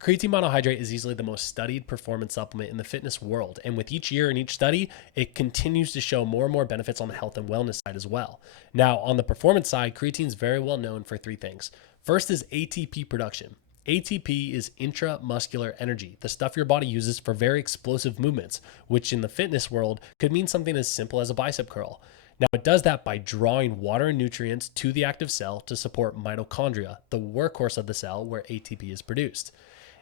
Creatine monohydrate is easily the most studied performance supplement in the fitness world. And with each year and each study, it continues to show more and more benefits on the health and wellness side as well. Now, on the performance side, creatine is very well known for three things. First is ATP production. ATP is intramuscular energy, the stuff your body uses for very explosive movements, which in the fitness world could mean something as simple as a bicep curl. Now, it does that by drawing water and nutrients to the active cell to support mitochondria, the workhorse of the cell where ATP is produced.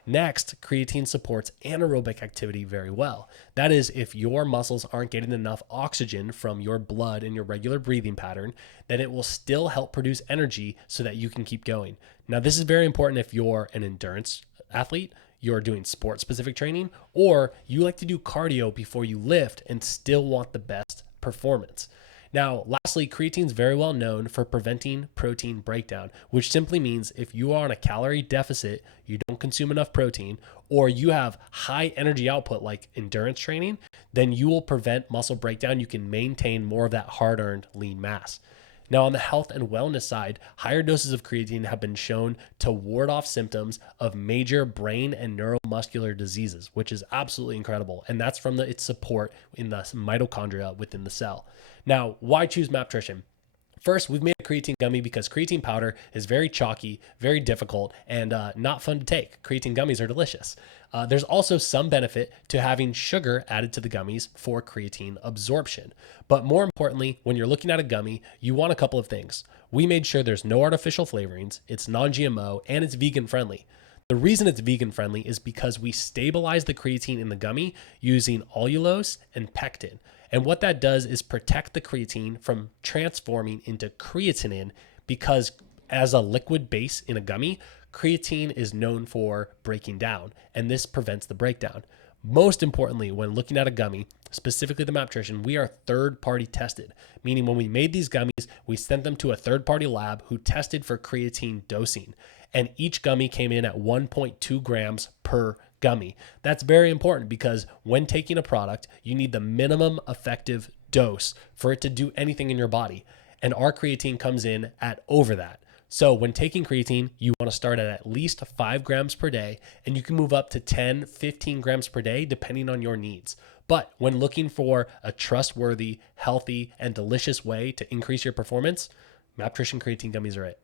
Next, creatine supports anaerobic activity very well. That is, if your muscles aren't getting enough oxygen from your blood in your regular breathing pattern, then it will still help produce energy so that you can keep going. Now, this is very important if you're an endurance athlete, you're doing sport specific training, or you like to do cardio before you lift and still want the best performance. Now, lastly, creatine is very well known for preventing protein breakdown, which simply means if you are on a calorie deficit, you don't consume enough protein, or you have high energy output like endurance training, then you will prevent muscle breakdown. You can maintain more of that hard-earned lean mass. Now, on the health and wellness side, higher doses of creatine have been shown to ward off symptoms of major brain and neuromuscular diseases, which is absolutely incredible. And that's from its support in the mitochondria within the cell. Now, why choose Maptrition? First, we've made a creatine gummy because creatine powder is very chalky, very difficult, and not fun to take. Creatine gummies are delicious. There's also some benefit to having sugar added to the gummies for creatine absorption. But more importantly, when you're looking at a gummy, you want a couple of things. We made sure there's no artificial flavorings, it's non-GMO, and it's vegan friendly. The reason it's vegan friendly is because we stabilize the creatine in the gummy using allulose and pectin. And what that does is protect the creatine from transforming into creatinine, because as a liquid base in a gummy, creatine is known for breaking down, and this prevents the breakdown. Most importantly, when looking at a gummy, specifically the Maptrition, we are third-party tested, meaning when we made these gummies, we sent them to a third-party lab who tested for creatine dosing, and each gummy came in at 1.2 grams per gummy. That's very important because when taking a product, you need the minimum effective dose for it to do anything in your body, and our creatine comes in at over that. So when taking creatine, you want to start at least 5 grams per day, and you can move up to 10, 15 grams per day, depending on your needs. But when looking for a trustworthy, healthy, and delicious way to increase your performance, Maptrition creatine gummies are it.